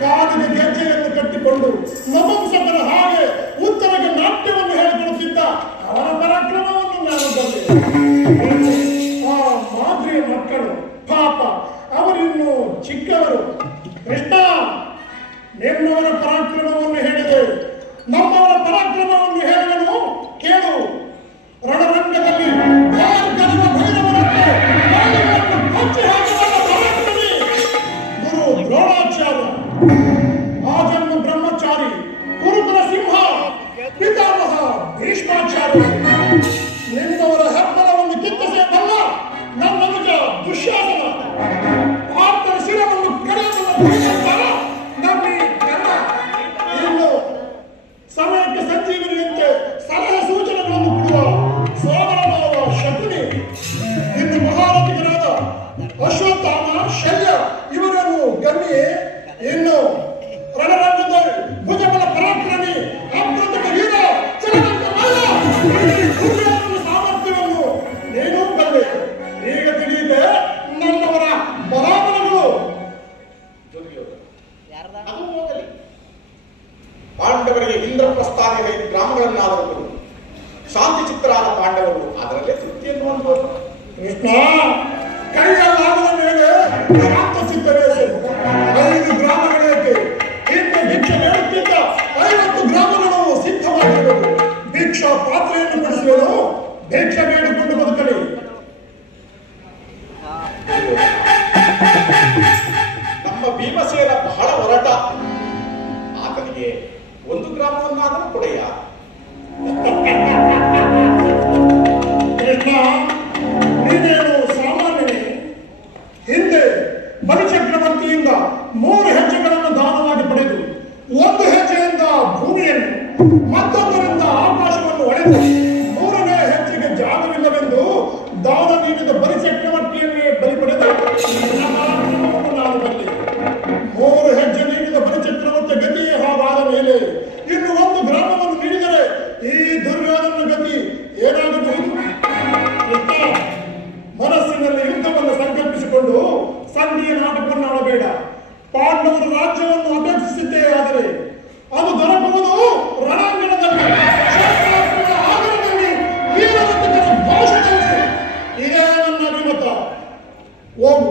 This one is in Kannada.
ಕಾಲಿಗೆ ಗೆಜ್ಜೆಯನ್ನು ಕಟ್ಟಿಕೊಂಡು ನಮಂಸಕರ ಹಾಗೆ ಉತ್ತರಗೆ ನಾಟ್ಯವನ್ನು ಹೇಳಿಕೊಳ್ಳುತ್ತಿದ್ದ ಅವರ ಪರಾಕ್ರಮವನ್ನು ನಾನು ಬಂದೆ ಆ ಮಾದರಿಯ ಮಕ್ಕಳು, ಪಾಪ ಅವರಿನ್ನು ಚಿಕ್ಕವರು. ಕೃಷ್ಣ ನಿಮ್ಮವರ ಪರಾಕ್ರಮವನ್ನು ಹೇಳಿದೆ. ನಮ್ಮವರ ಪರಾಕ್ರಮವನ್ನು ಹೇಳಿದನು, ಕೇಳು. आजन्म ब्रह्मचारी कुरुकुल सिंह पितामह भीष्माचार्य। ಅದು ಹೋಗಲಿ ಪಾಂಡವರಿಗೆ ಇಂದ್ರಪ್ರಸ್ಥಾನದ ಗ್ರಾಮಗಳನ್ನಾದರೂ ಶಾಂತಿ ಚಿತ್ತರಾದ ಪಾಂಡವರು ಅದರಲ್ಲೇ ಕೃಷ್ಣ ಕೈಯಲ್ಲಾಗದ ಮೇಲೆ ಐವತ್ತು ಪಾತ್ರೆಯನ್ನು ಬಿಡಿಸುವುದು ಭಿಕ್ಷೆ ಭೀಮಸೇನ ಬಹಳ ಹೊರಟ ಆತನಿಗೆ ಒಂದು ಗ್ರಾಮವನ್ನಾದರೂ ಕೊಡೆಯ. ಕೃಷ್ಣ ನೀನೇನು ಸಾಮಾನ್ಯನೇ ಹಿಂದೆ ಬಲಿಚಕ್ರವರ್ತಿಯಿಂದ ಮೂರು ಹೆಜ್ಜೆಗಳನ್ನು ದಾನವಾಗಿ ಪಡೆದು ಮೇಲೆ ಇನ್ನು ಒಂದು ಗ್ರಾಮವನ್ನು ನೀಡಿದರೆ ಈ ದುರ್ಗಾದನ ಗತಿ ಏನಾಗಬಹುದು? ಮನಸ್ಸಿನಲ್ಲಿ ಯುದ್ಧವನ್ನು ಸಂಕಲ್ಪಿಸಿಕೊಂಡು ಸಂಧಿಯ ನಾಟಕವನ್ನು ಆಡಬೇಡ ಪಾಂಡವರ ರಾಜ್ಯವನ್ನು ಅಪೇಕ್ಷಿಸಿದ್ದೇ ಆದರೆ ಅದು ದೊರಕುವುದು ರಣಾಂಗಣದಲ್ಲಿ. ಇದೇ ನನ್ನ ಅಭಿಮತ. ಓಂ